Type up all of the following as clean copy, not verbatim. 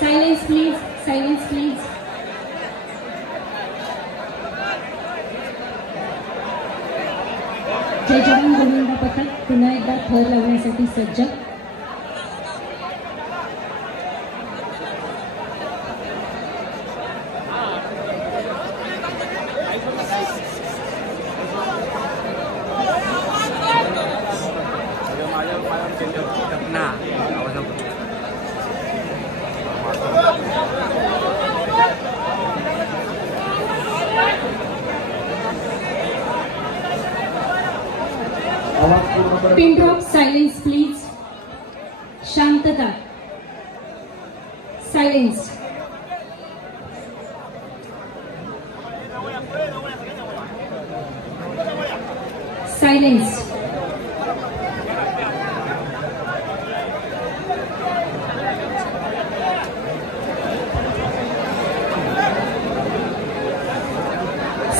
Silence please, silence please. जय जवान गोविंदा पथक पुन्हा एकदा थर लावण्यासाठी सज्ज. Pin drop, silence please. शांतता. Silence. Silence.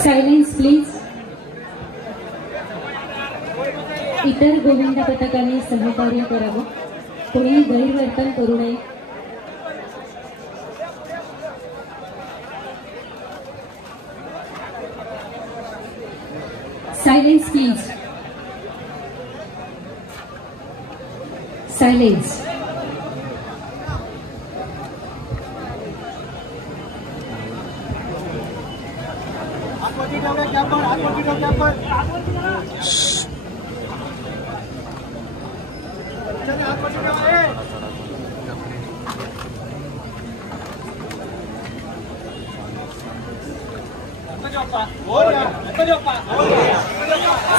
Silence please. इतर गोविंदा पथकाने सहकार्य करावं, कोणी गैरवर्तन करू नये. Silence please. Silence.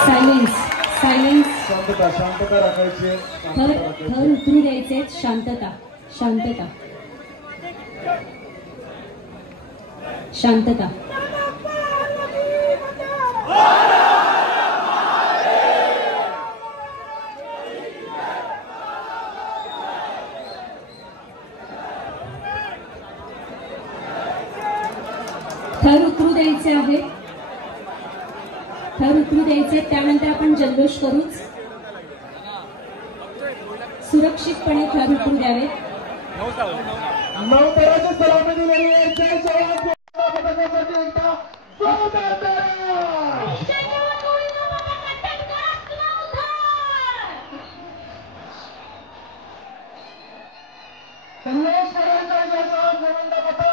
Silence. Silence. शांतता. शांतता राखायची. थर उतरू द्यायचे. शांतता. शांतता. शांतता. थर उतरू द्यायचे आहे. थर उतरू द्यायचे, त्यानंतर आपण जल्लोष करूच. सुरक्षितपणे थर उतरू द्यावे. नवतराची सलामी दिलेली आहे. जय जवान पथकासाठी एकदा जोरदार ताली. संदेश करायचा जय जवान गोविंदा पथक.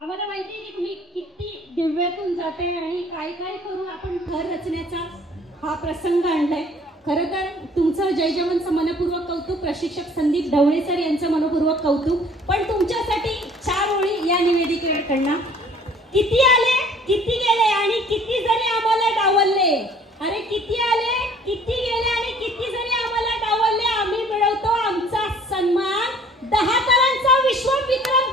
आम्हाला माहिती आहे की तुम्ही किती दिव्यातून जाते आणि काय काय करून आपण थर रचण्याचा हा प्रसंग आणलाय. खरं तर तुमचं जय जवानचं मनपूर्वक कौतुक, प्रशिक्षक संदीप ढवळे सर यांचं मनपूर्वक कौतुक. पण तुमच्यासाठी 4 ओळी या निवेदिकेकडनं. किती आले, किती गेले आणि किती जरी आम्हाला डावलले. अरे किती आले, किती गेले आणि किती जरी आम्हाला डावलले, आम्ही मिळवतो आमचा सन्मान. 10 तरांचा विश्व विक्रम